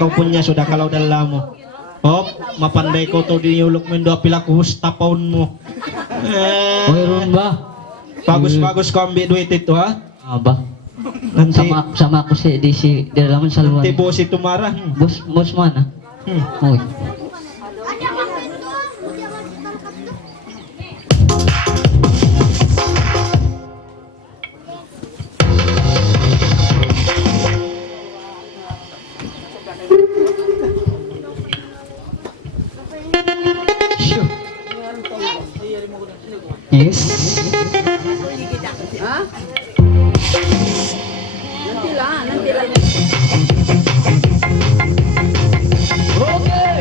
Kau punya sudah kalau dalamu. Oh, mapandai ko to diniulok mo do pila ko hustapon mo. Oy ron ba? Bagus-bagus ko ambil duit itu ha. Aba. Nanti Sama ako si dalaman sa luwan. nanti bos itu marah. Bos mana? Oy. Yes. Hah? Nanti lah. Okay.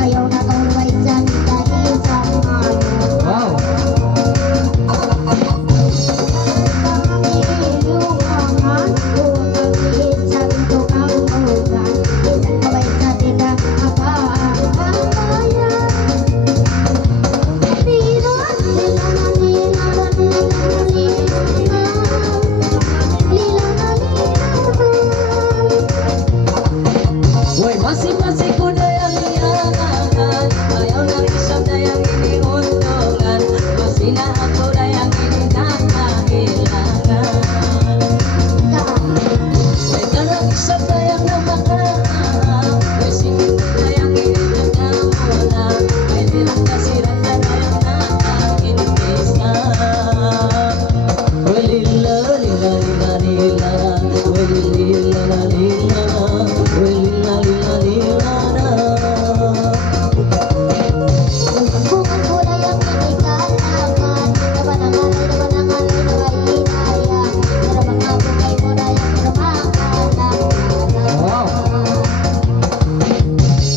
Ayaw na kong wait sa kita isang Wow. Woy, masih-masih ko dayang iyangan. Ayaw na isang dayang iniuntungan. Masina ako dayang ininakailangan. May darang isang dayang namakaan. May singit ko dayang ininagamulan. May nilang kasiran na dayang nakakintisan. Woy, lila, lila, lila, lila. Woy, lila, lila, lila. Woy, lila, lila, lila na. Bukan ko na yung pinikalangan. Nabanangalay na kainaya. Pero mga bukay mo na yung rumakalang. Wow.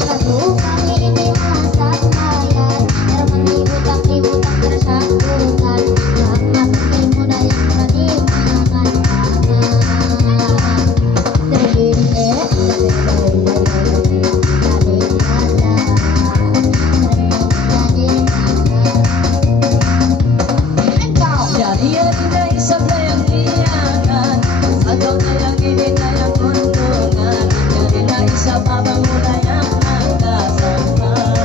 Lalu kami iniwasan bayan. Pero manglibutang-libutang bersangkutan. Nakakapagay mo na yung manimangan. Yari-yari na isang dayang iyangan. Agaw dayang ininayang untungan. Yari na isa babango dayang nagkasapan.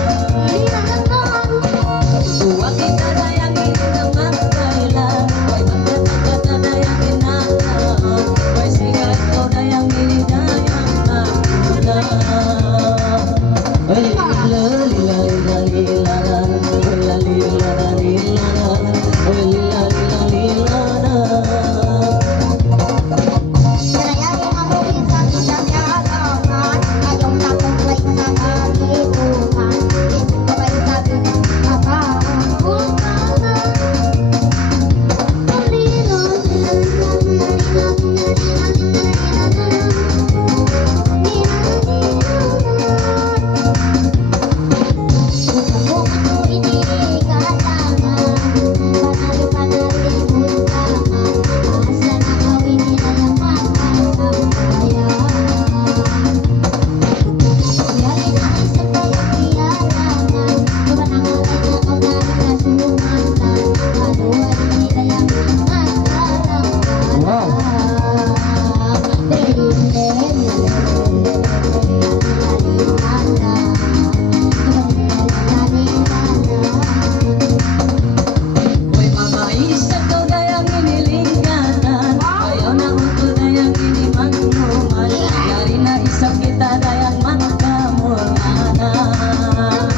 Huwag kita dayang ininamang kailan. Huwag magkatagat na dayang inaklaan. Huwag sigat ko dayang ininayang makulan. Ay, lila, lila, lila, lila. Lila, lila, lila. Ay, lila, lila, lila na. Kanayanin ang ulit sa isang yalangan. Ayaw na kong wait sa kalibutan. Ito ko ba'y sabi ng kapangkutan? Bukan ko inikalangan. Panali-panali buntangan. Asa na kawin nilayaman ang kabayan. Yari na isang dayang iyalangan. Nabanangalay na kaunahan na sumantan. Kaluhan nilayang nagkalang Wow. Uy, mga isa daw dayang inilingganan. Ayaw na uto dayang inimangnuman. Yari na isang kita dayang magkamulanan.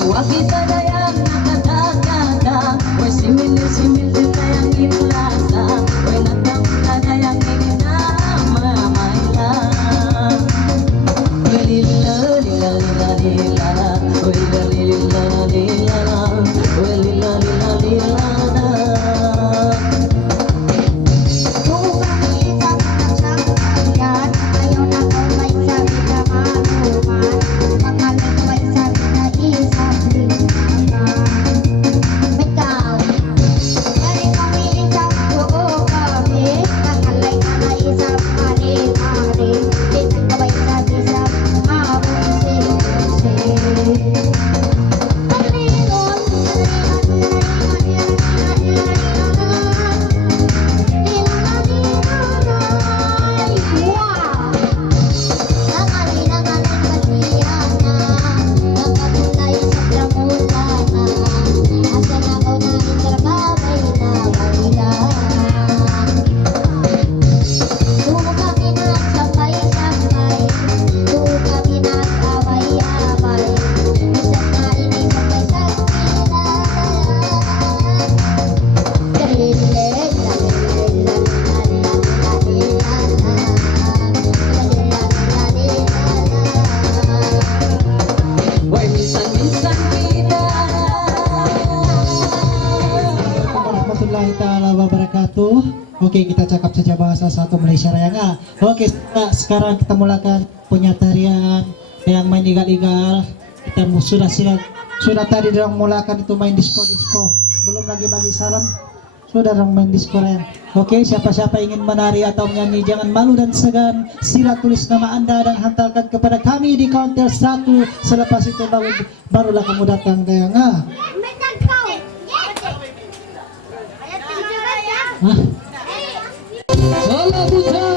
Huwag kita dayang nakatagada. Uy, simili-simili dayang inlasa. Uy, nagkamula dayang ininamamaylan. Uy, lila, lila, lila, lila. Uy, lila, lila, lila. Uy, lila, lila, lila na. Oke, kita cakap saja bahasa satu Malaysia Raya nggak? Oke, sekarang kita mulakan punya tarian yang main igal-igal. Kita sudah tadi dorang mulakan itu main disco, belum lagi bagi salam, sudah dorang main disco ya. Oke, siapa-siapa ingin menari atau menyanyi jangan malu dan segan, sila tulis nama Anda dan hantarkan kepada kami di counter 1. Selepas itu barulah kamu datang dayang. Salah putar.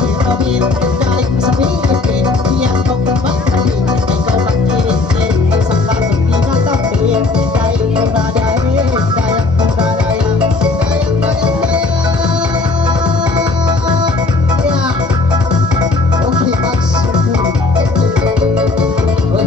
Robin, galing sa Philippines, tiyak ko kumakain. Ikaw lang kiring-kiring, isang kasong pinatapin. Dahil ko na dahil, dayak ko na dayak. Dayak, dayak, dayak. Yeah. Okay, Max. Uy,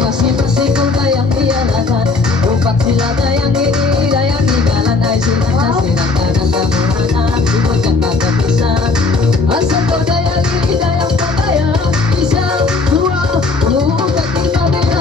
Masing-masing kuda yang dialakan, empat sila dayang ini dayang igalan ay sinang kanan kamuhanan ibutkan kagak bisa asal kau dayang ini dayang padaya isang dua bukan tiga bina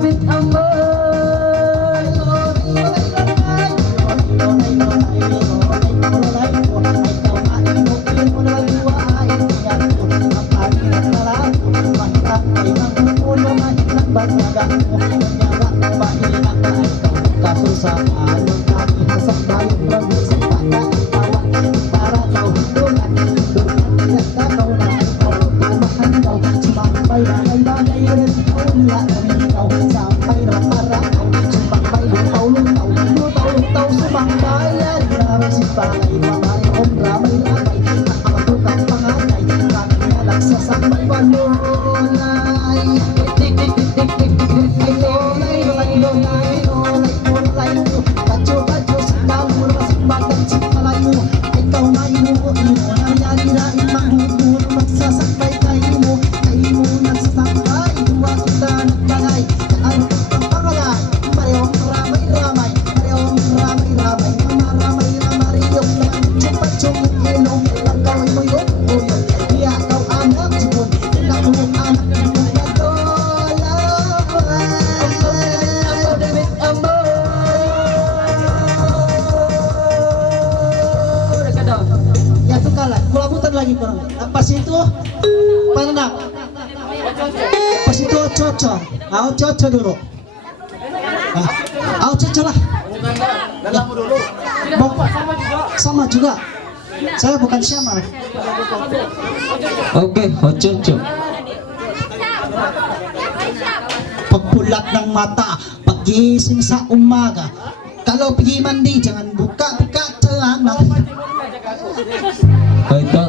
debit amor. lagi kurang. Pas itu panak. Pas itu cocok. Cocok dulu. Cocok lah. Sama juga. Saya bukan syamar. Oke, cocok. Pagpulat ng mata, pagising sa umaga. Kalau pergi mandi jangan buka-buka celana. Ito.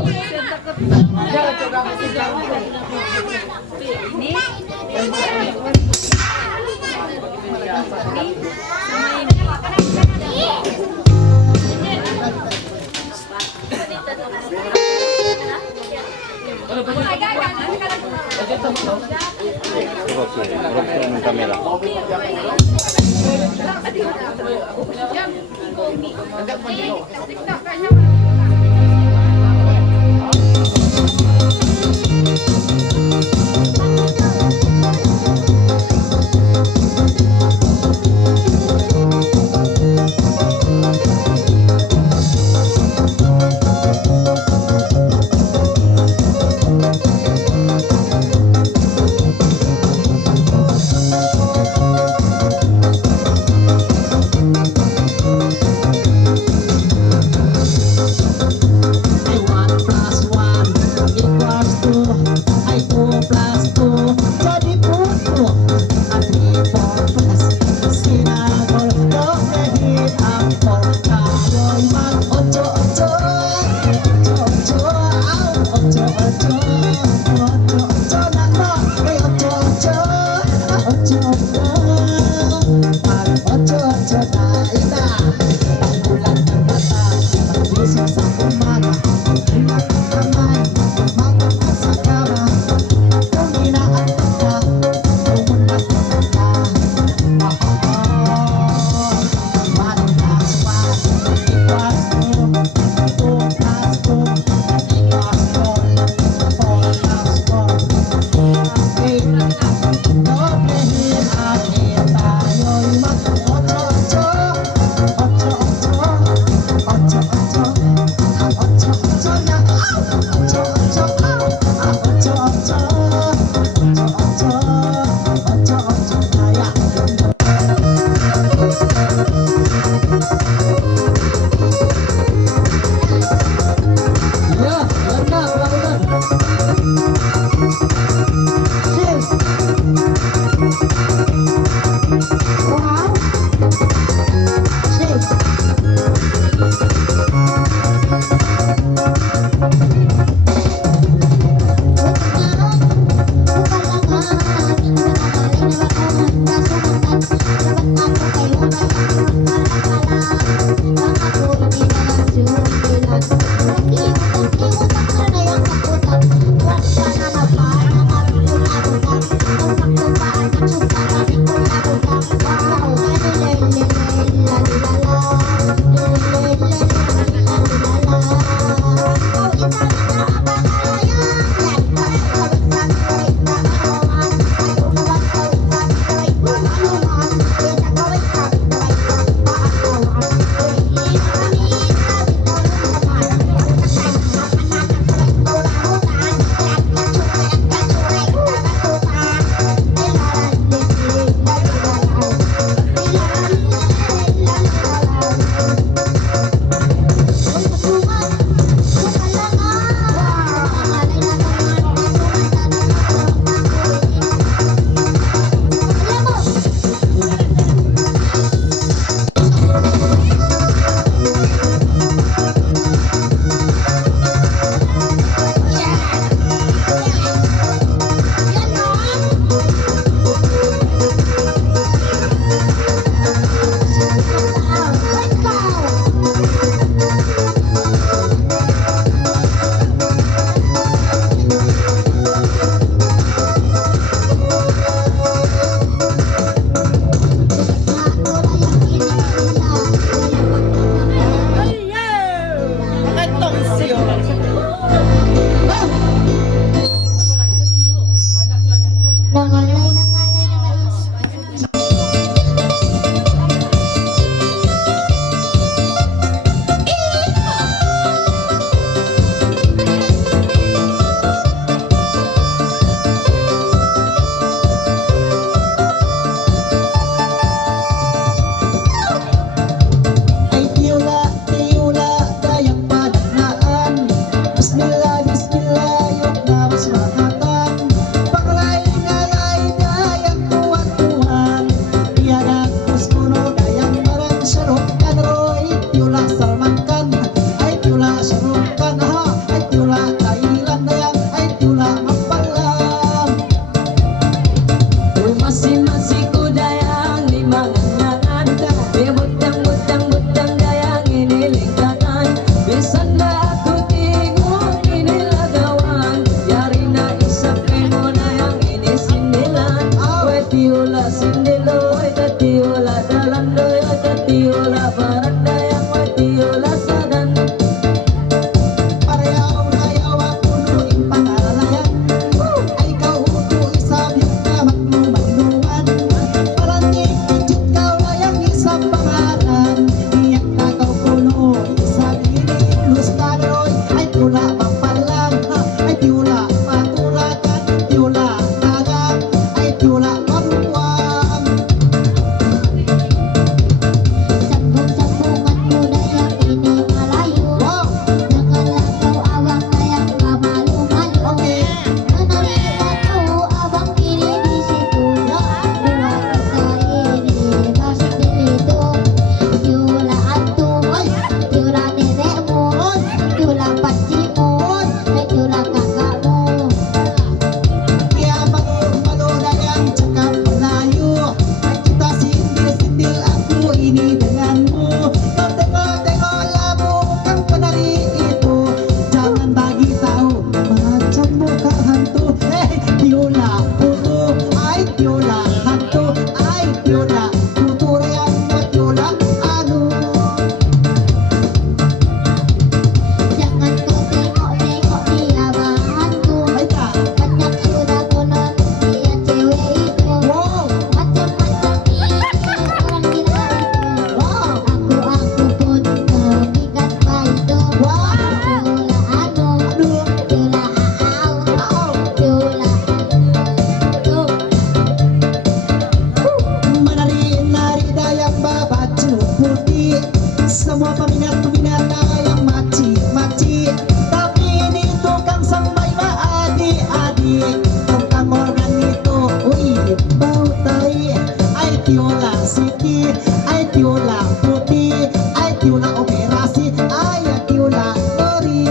Siti, ay tiula putih, ay tiula operasi, ay tiula ori.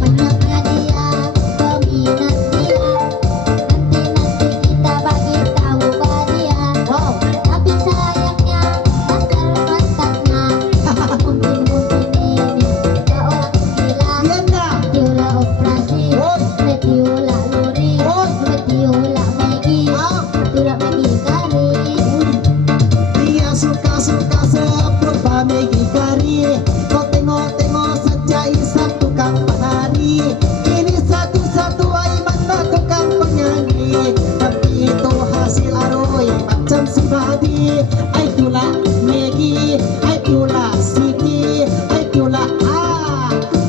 Banyak hadiah peminat dia, nanti kita bagi tahu dia. Wow, Tapi sayangnya mantan-mantannya mungkin ini gak orang gila. yan na. Tiula operasi, tiula luri, tiula Maggi, tiula Maggi kari. Dia suka-suka sebut pamegi kari. Kau tengok-tengok saja isap tukang penari. Ini satu-satu Aiman mah tukang penyanyi. Tapi itu hasil aroy macam si babi. Ai tula Megi, ai tula Siti, ai tula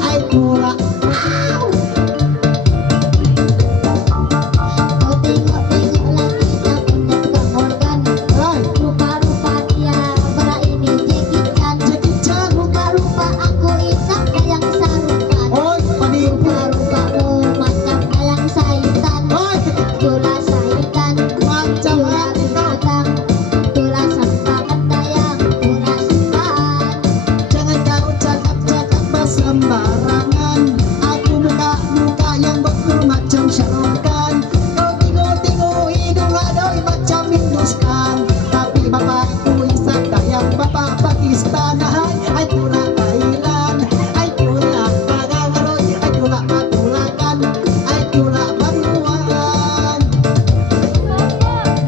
ai tula Kau tengok-tengok lagi cakep tukang organ. ai Rupa-rupa dia ini Jackie Chan. Jackie Chan. Rupa-rupa aku isak dayang sarukan. Oi, panipu. Rupa-rupamu macam dayang saitan. Oi, Tula saitan, macam tula hati kau. binatang, tula sampakan dayang, tula sampaan. Jangan kau cakap-cakap sembarangan. Aku muka-muka yang betul macam syarukan. Kau tengok-tengok hidung adoy macam Hindustan. Tapi bapakku isak dayang bapak Pakistan. Ai tula Thailand, ai tula Kagaroy, ai tula Patulakan, ai tula Baruan.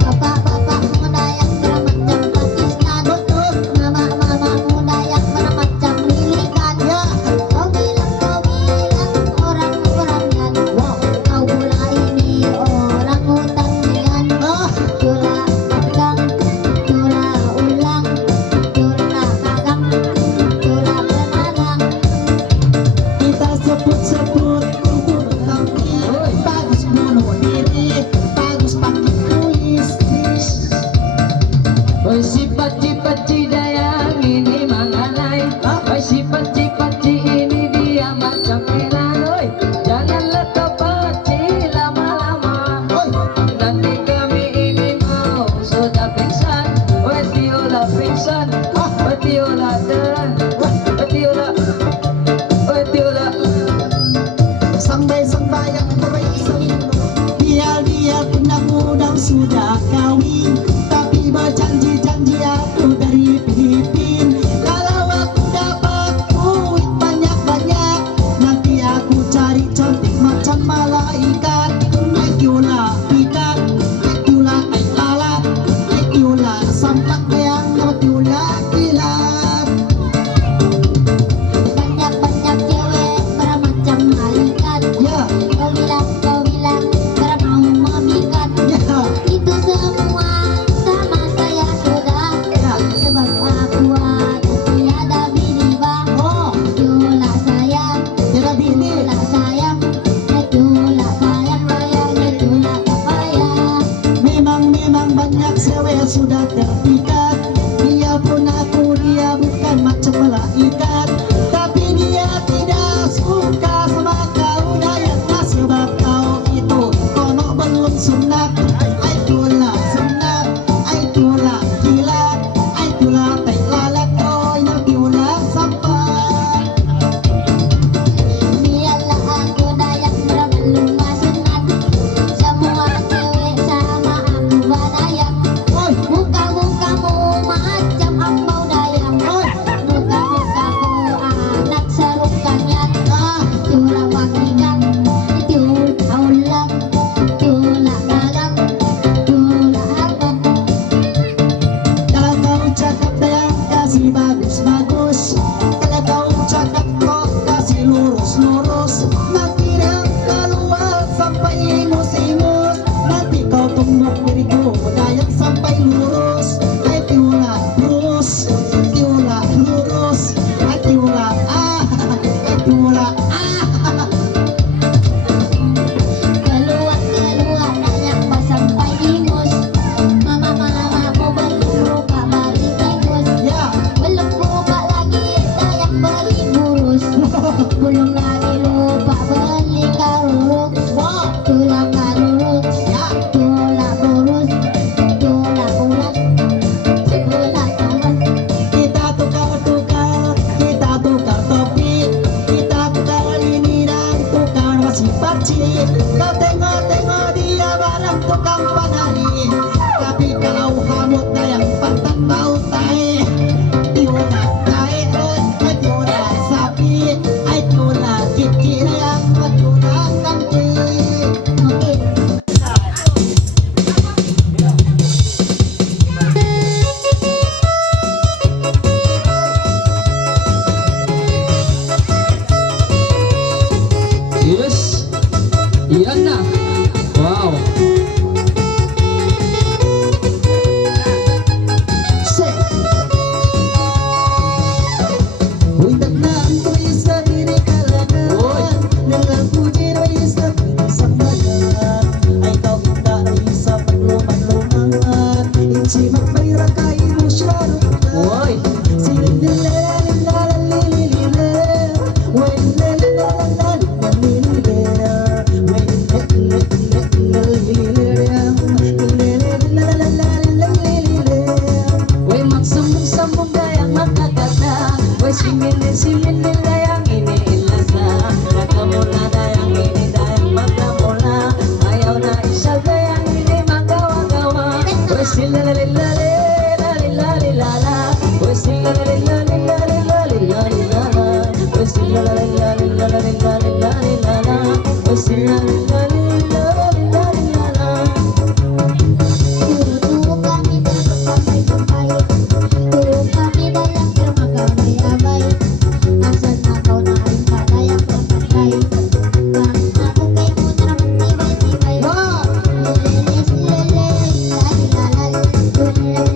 Bapak-bapakmu dayang bermacam Pakistan. Betul, Mama-mamamu dayang bermacam lilikan. ya. Kau bilang orang perangan. Wow, Kau pula ini orang hutan. Tula dagang, tula ulang, tula dagang, tula berenang. kita sebut-sebut itu tampil bagus bunuh diri, bagus pakai tulis. Oi si paci-paci dayang ini manganai. Oi si paci-paci ini dia macam enan. Oi janganlah kau paci lama-lama. Oi, Nanti kami ini mau sudah pingsan. Oi tiola pingsan. Oi tiola dan. Oi tiola. Oi tiola. sampai-sampai yang berisem. Dia undang-undang sudah kawin, tapi berjanji-janji aku dari Filipin. Kalau aku dapat duit banyak-banyak, nanti aku cari cantik macam malaikat. Ai tiula ikan, ai tiula ai lalat, ai tiula sampak yang tiula kilat. Banyak-banyak cewek bermacam malaikat. Ya, Kau bilang bermau memikat. ya, Itu semua sama saya sudah. Sebab aku ada tiada bini bang. oh, Tula sayang, tidak bini. tula sayang, tula sayang, bayangnya tula kapayang. Memang banyak cewek sudah terpikat. Dia pun aku, dia bukan macam malaikat. Tapi dia tidak suka sama kau dayangnya. Sebab kau itu kono belum sunat. Ai tula sunat, ai tula kilat, ai tula tai lalat, oh yang tula sampai. Biarlah aku dayang berbelum sunat. Semua cewek sama aku badayang. Oi, Muka-mukamu simak bayrakai musyaruk Woi, woi magsambung-sambung dayang magkaganda. Woi simin dayang ini ilasa. Nakamula dayang ini dayang magkamula. Ayaw na isa dayang ini magawa-gawa. Woi silalalilalala, lalilalilala. Woi silalalilalala, woi silalalilalala. Woi silalalilalala. Dulu kami bersamai-samai, dulu kami dalam bermagamay-amay. Asan na kau na ay kadayang pagkakay. Bang ako kay mo naman tibay-tibay. Lilis, lilis, lalilalal. Lilis,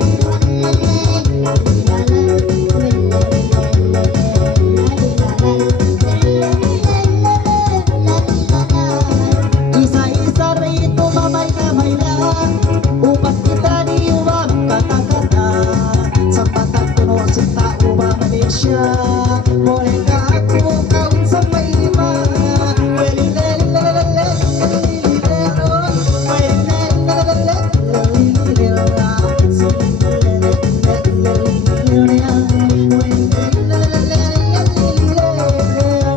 Isa-isa rito mamay-kamay lang upang kita di umamang kata-kata sa patagtuno sa tao ba Malaysia. Boleh ka ako kawin sa may lima.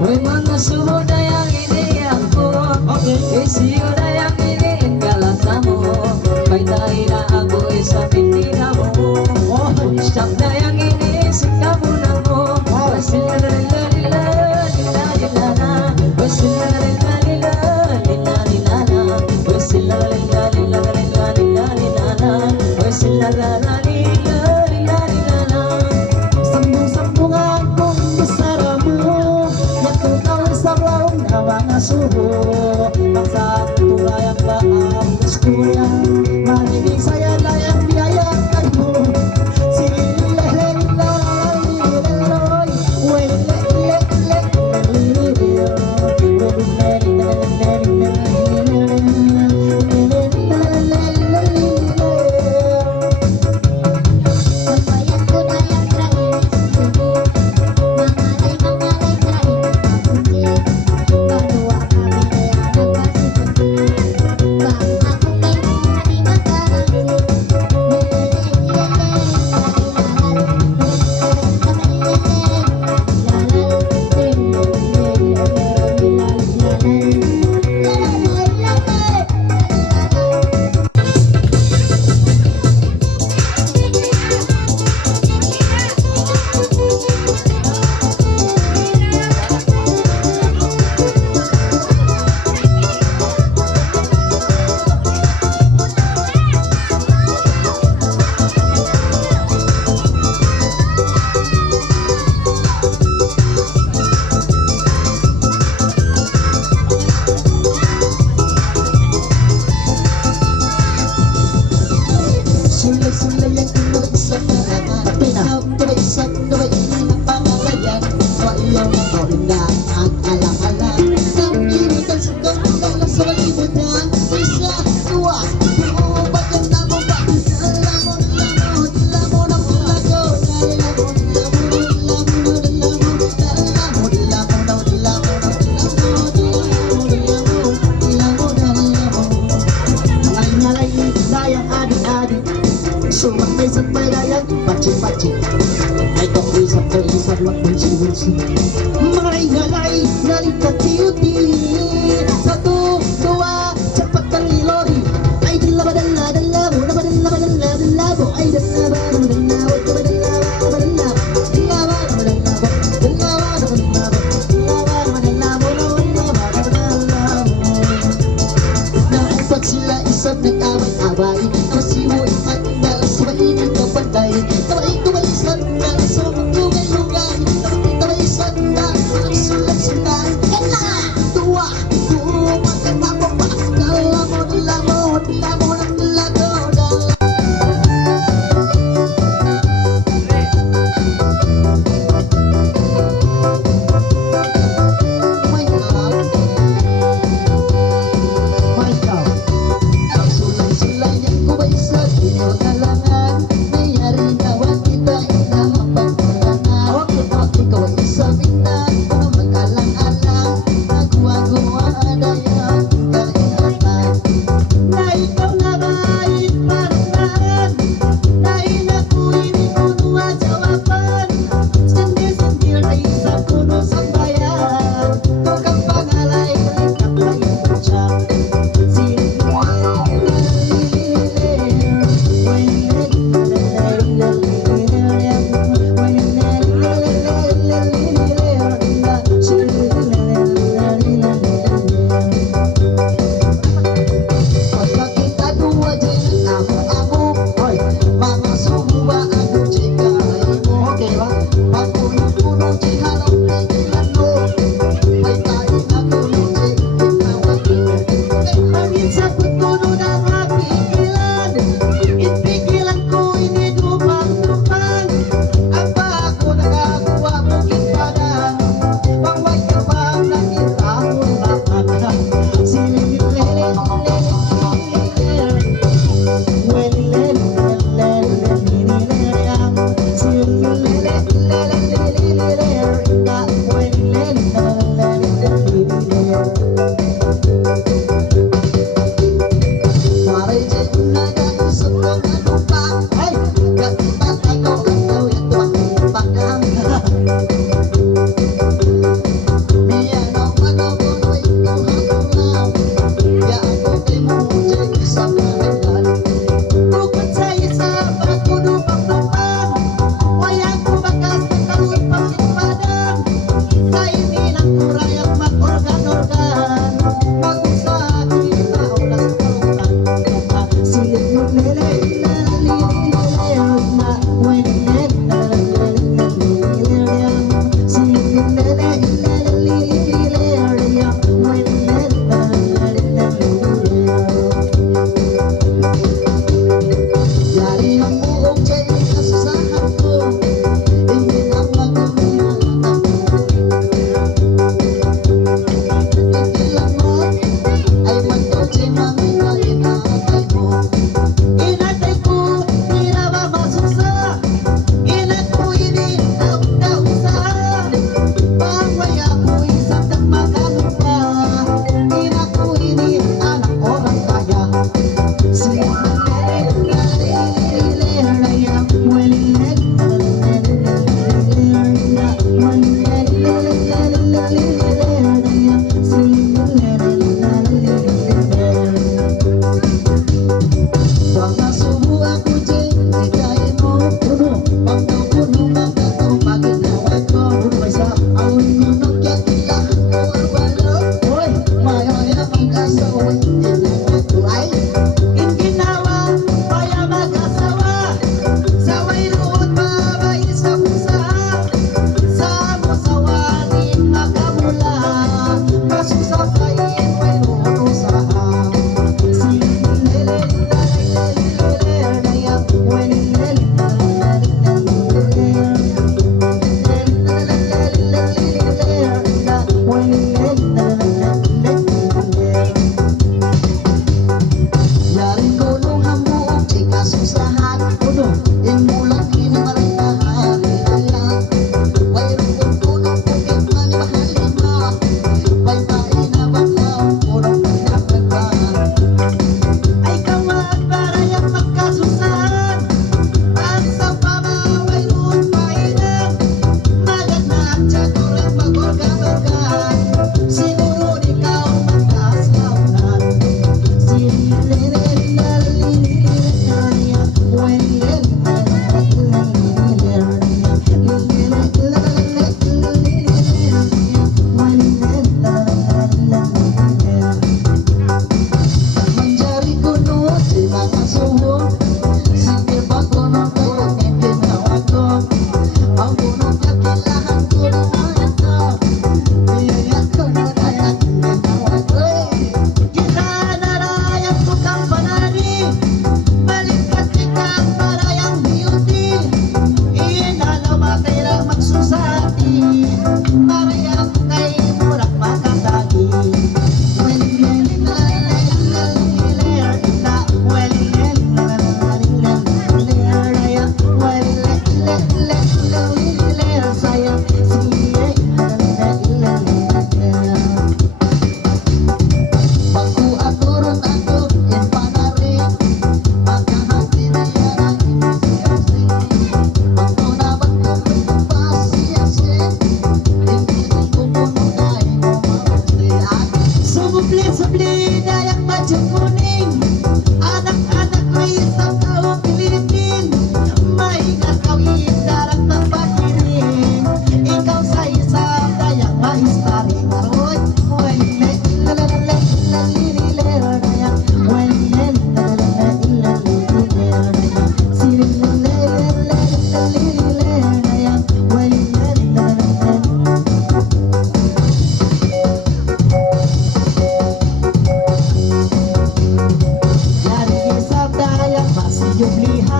Woi mga suho dayang ini ako. Isiyo dayang ini inggalan mo. May tayo ako isa pintina mo. Siyang dayang ini sikamu na mo. Wasilalalilalalilalilala. Wasilalalilalalilalilala. Wasilalalilalalilalilala. Wasilalalilalalilalila. Sambung-sambungan kong besara mo. Yato kau sa laong na mga suho. Bangsa tulayang baang gustuya. Manibig saya layang biyayakan mo. Sambayan ko dayang terakhir suhu. Mangalay-mangalay terakhir kunci. Kedua kami dayang nagpasi kunci. Bang ako kay mo di makarangsi. Sulay-sulay ang ino isang narangan. Isang gaway ng pangalayan. Waiyang kaulingan ang alang-alang. Nakikitan sa kamulang sa malimutan. Isa, dua, buubat ang namong ba? Lamon, lamon, lamon ang lago. Lamon, lamon, lamon, lamon, lamon, lamon, lamon, lamon. Ngalay-ngalay, dayang adik-adik. Sumakbay-sakbay dayang pacik-pacik. Ay tokoy sa kaisan wag bunsi-bunsi. Maray-ngalay, nalika tiuti. Satu, dua, cepat kali lori. Ay dala-badala-dala mo, nabadala-badala-dala mo. Ay dala-badala-badala mo, dala-badala-badala mo. Naumpat sila isang nag-away-away. Masimuin at dahil sa mainit na panday. Kabay-kabalisan na sa mga lungan. Kabay-kabalisan na ang sulat-sulat. Kaya tuwa, tuwa ka na po pa. Lamon, lamon, lamon ang lago.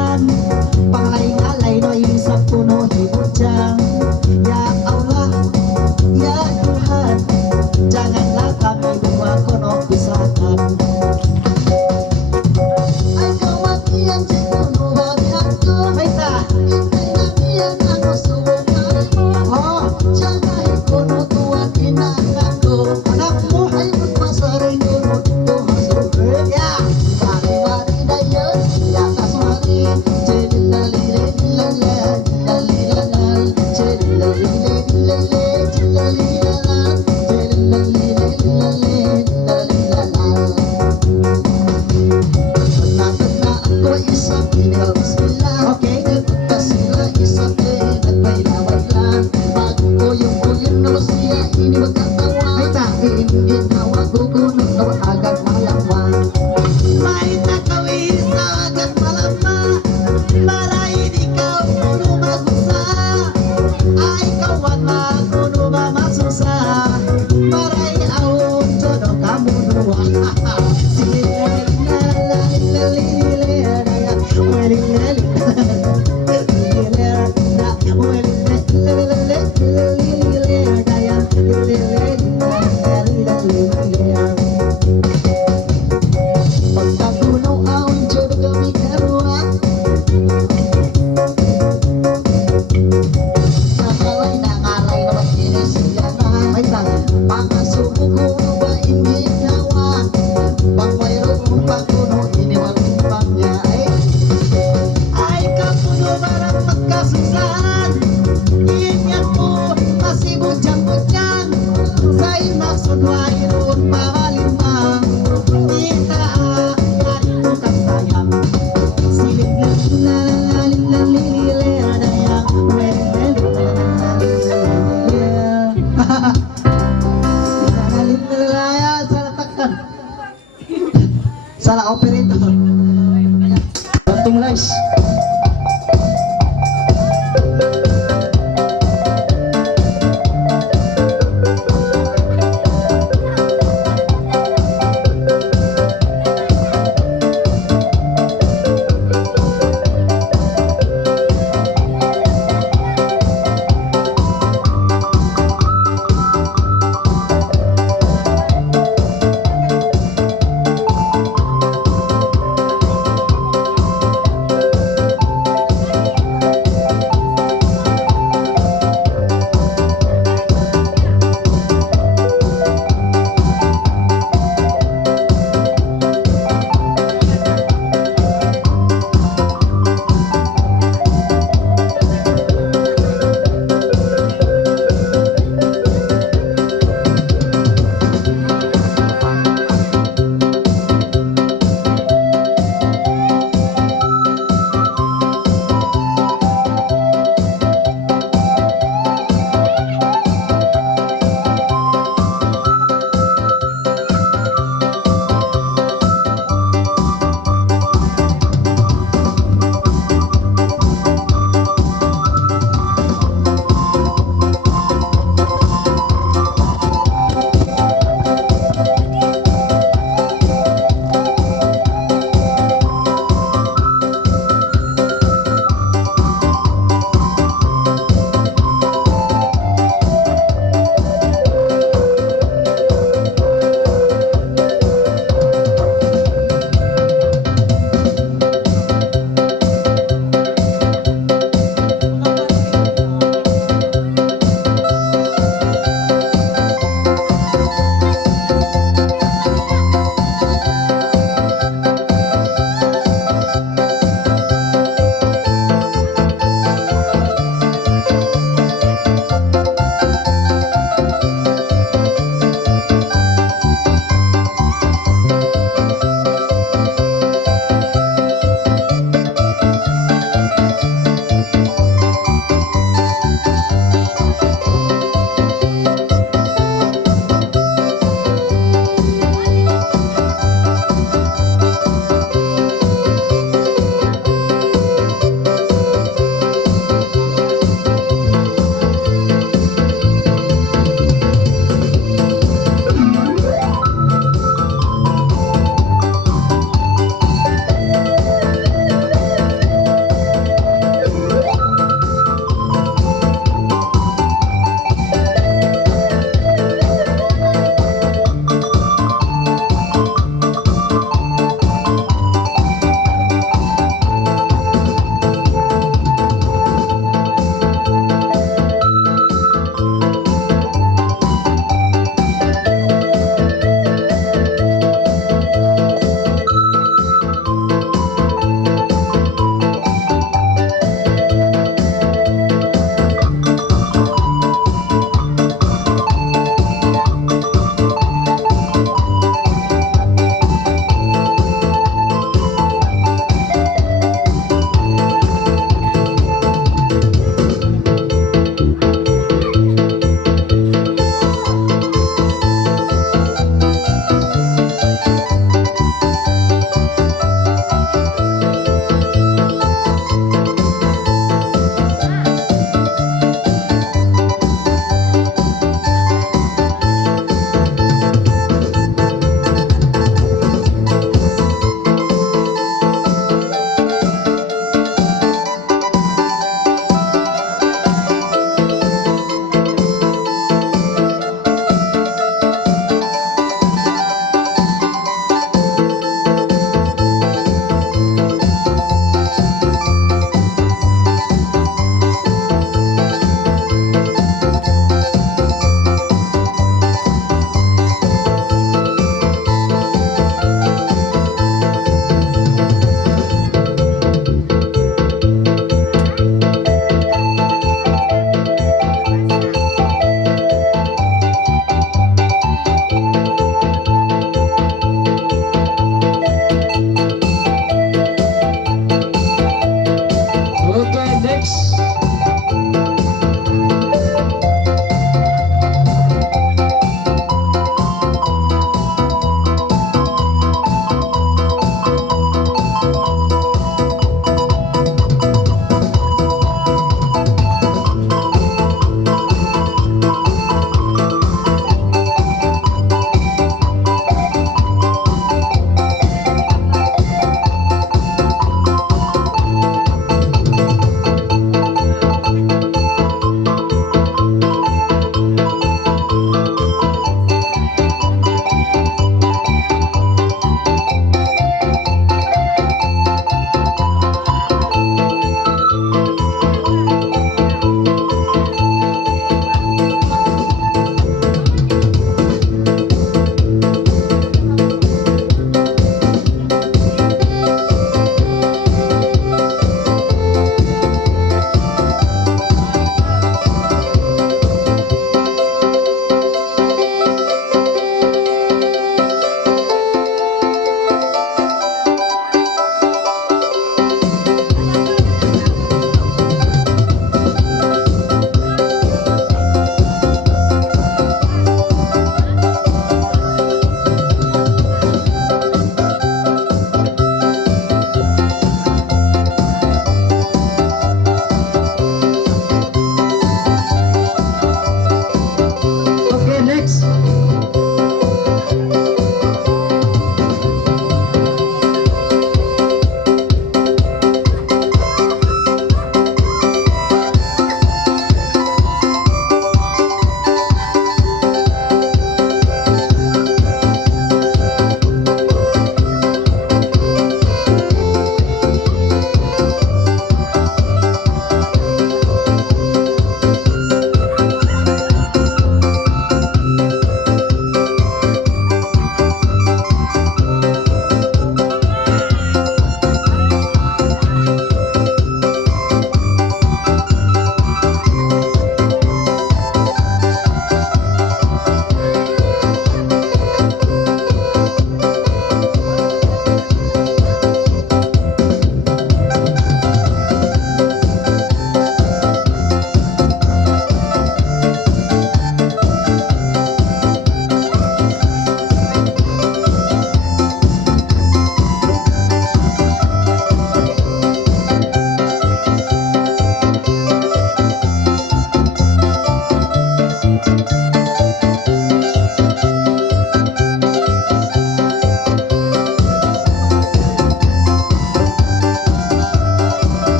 Tuhan, pangalay-alay no'y sa puno hibutang. Ya Allah, ya Tuhan, janganlah kami dua kono pisahkan. Ay kawatian cekuno bagianku, Baita. Intinamian aku suwungan mo. Oh, jangan ikono tua kinanganku. Anakmu ay magpasaring kuno dito hasurin. Ya, wari-wari dayon, ya kaswari. Jelilalile, dilala, dilalilala. Jelilalile, dilale, dilalilala. Jelilalile, dilale, dilalilala. Pernah aku isap tinggal bismillah. Oke, ketika sila isap nagbaylawan lang. Pag kuyong-kuyong na masya ini magkatawa. Ingin tawa